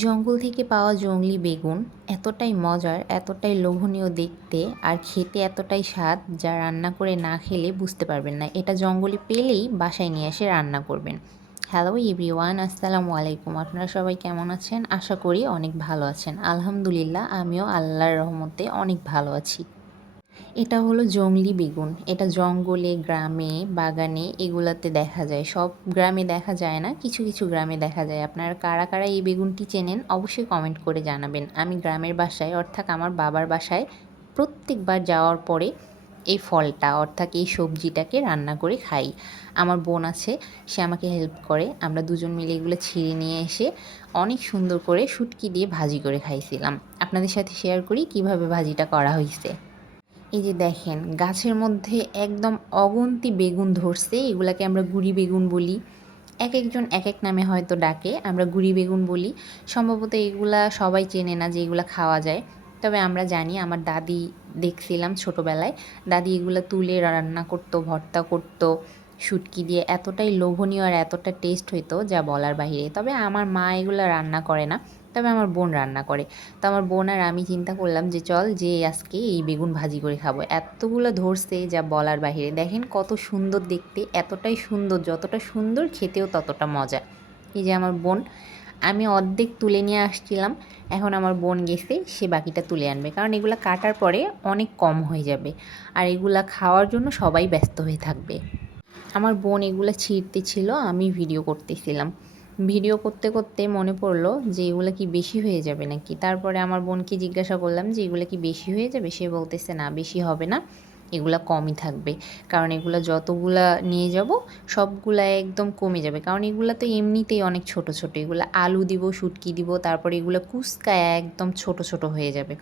জঙ্গল থেকে পাওয়া জংলি বেগুন এতটাই মজার, এতটাই লোভনীয় দেখতে আর খেতে এতটাই স্বাদ যা রান্না করে না খেলে বুঝতে পারবেন না। এটা জঙ্গলে পেলেই বাসায় নিয়ে এসে রান্না করবেন। হ্যালো এভরিওয়ান আসসালামু আলাইকুম। আপনারা সবাই কেমন আছেন? আশা করি অনেক ভালো আছেন। আলহামদুলিল্লাহ, আমিও আল্লাহর রহমতে অনেক ভালো আছি। এটা হলো জংলি বেগুন। এটা জঙ্গলে, গ্রামে, বাগানে এগুলাতে দেখা যায়। সব গ্রামে দেখা যায় না, কিছু কিছু গ্রামে দেখা যায়। আপনারা কারা কারা এই বেগুনটি চেনেন অবশ্যই কমেন্ট করে জানাবেন। আমি গ্রামের বাসায়, অর্থাৎ আমার বাবার বাসায় প্রত্যেকবার যাওয়ার পরে এই ফলটা, অর্থাৎ এই সবজিটাকে রান্না করে খাই। আমার বোন আছে, সে আমাকে হেল্প করে। আমরা দুজন মিলে এগুলো ছিঁড়ে নিয়ে এসে অনেক সুন্দর করে শুটকি দিয়ে ভাজি করে খাইছিলাম। আপনাদের সাথে শেয়ার করি কীভাবে ভাজিটা করা হয়েছে এই যে দেখেন, গাছের মধ্যে একদম অগন্তি বেগুন ধরছে, এগুলাকে আমরা গুড়ি বেগুন বলি। এক একজন এক এক নামে হয়তো ডাকে, আমরা গুড়ি বেগুন বলি। সম্ভবত এগুলা সবাই চেনে না যে এগুলা খাওয়া যায়। তবে আমরা জানি, আমার দাদি দেখছিলাম ছোটোবেলায়, দাদি এগুলো তুলে রান্না করতো, ভর্তা করতো। শুটকি দিয়ে এতটাই লোভনীয় আর এতটা টেস্ট হইতো যা বলার বাহিরে। তবে আমার মা এগুলো রান্না করে না, তবে আমার বোন রান্না করে। তো আমার বোন আর আমি চিন্তা করলাম যে, চল যে আজকে এই বেগুন ভাজি করে খাব। এতগুলো ধরছে যা বলার বাহিরে। দেখেন কত সুন্দর দেখতে, এতটাই সুন্দর, যতটা সুন্দর খেতেও ততটা মজা। এই যে আমার বোন, আমি অর্ধেক তুলে নিয়ে আসছিলাম, এখন আমার বোন গেছে, সে বাকিটা তুলে আনবে। কারণ এগুলো কাটার পরে অনেক কম হয়ে যাবে। আর এগুলা খাওয়ার জন্য সবাই ব্যস্ত হয়ে থাকবে। আমার বোন এগুলো ছিঁড়তে ছিল আমি ভিডিও করতেছিলাম। ভিডিও করতে করতে মনে পড়ল যে এগুলো কি বেশি হয়ে যাবে নাকি? তারপরে আমার বোনকে জিজ্ঞাসা করলাম যে এগুলো কি বেশি হয়ে যাবে? সে বলতেছে, না, বেশি হবে না, এগুলো কমই থাকবে। কারণ এগুলো যতগুলা নিয়ে যাব, সবগুলা একদম কমে যাবে। কারণ এগুলো তো এমনিতেই অনেক ছোট ছোট। এগুলো আলু দিব, শুটকি দিব, তারপরে এগুলো কুচকায় একদম ছোট ছোট হয়ে যাবে।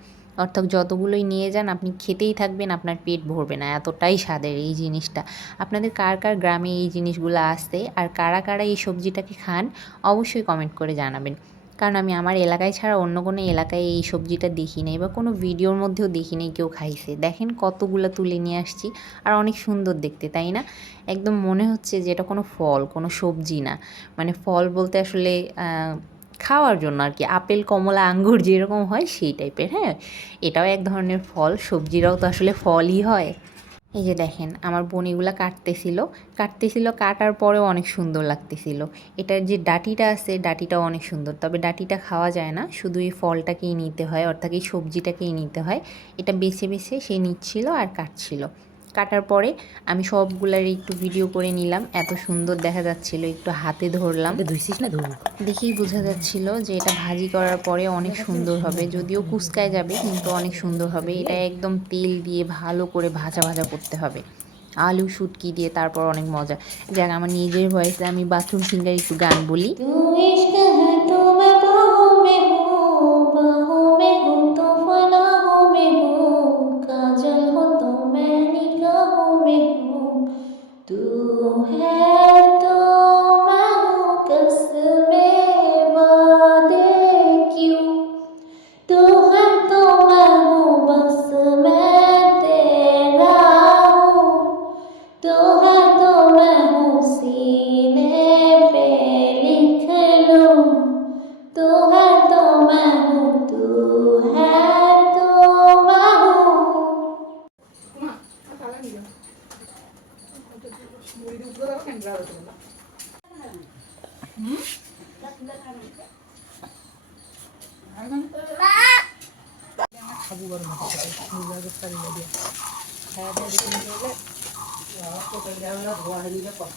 অর্থাৎ যতগুলোই নিয়ে যান, আপনি খেতেই থাকবেন, আপনার পেট ভরবে না। এতটাই স্বাদের এই জিনিসটা। আপনাদের কার কার গ্রামে এই জিনিসগুলো আসে আর কারা কারা এই সবজিটাকে খান, অবশ্যই কমেন্ট করে জানাবেন। কারণ আমি আমার এলাকায় ছাড়া অন্য কোনো এলাকায় এই সবজিটা দেখি নাই বা কোনো ভিডিওর মধ্যেও দেখি নাই কেউ খাইছে। দেখেন কতগুলো তুলে নিয়ে আসছি আর অনেক সুন্দর দেখতে, তাই না? একদম মনে হচ্ছে যে এটা কোনো ফল, কোনো সবজি না। মানে ফল বলতে আসলে খাওয়ার জন্য আর কি। আপেল, কমলা, আঙ্গুর যেরকম হয় সেই টাইপের হ্যাঁ? এটাও এক ধরনের ফল, সবজিরাও তো আসলে ফলই হয়। এই যে দেখেন, আমার বোন এগুলো কাটতেছিল। কাটতেছিল, কাটার পরেও অনেক সুন্দর লাগতেছিল। এটার যে ডাটিটা আছে, ডাটিটাও অনেক সুন্দর। তবে ডাটিটা খাওয়া যায় না। শুধু এই ফলটাকেই নিতে হয়, অর্থাৎ এই সবজিটাকেই নিতে হয়। এটা বেছে বেছে সে নিচ্ছিল আর কাটছিল। কাটার পরে আমি সবগুলার একটু ভিডিও করে নিলাম। এত সুন্দর দেখা যাচ্ছিল একটু হাতে ধরলাম। ধুইছিস না দেখেই বোঝা যাচ্ছিল যে এটা ভাজি করার পরে অনেক সুন্দর হবে। যদিও কুচকায় যাবে কিন্তু অনেক সুন্দর হবে। এটা একদম তেল দিয়ে ভালো করে ভাজা ভাজা করতে হবে। আলু শুটকি দিয়ে তারপর অনেক মজা। যাক আমার নিজের ভয়েসে আমি বাথরুম সিঙ্গার একটু গান বলি।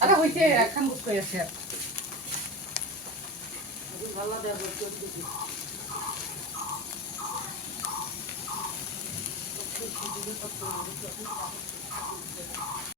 আরে হইছে একখান বুঝতে আছে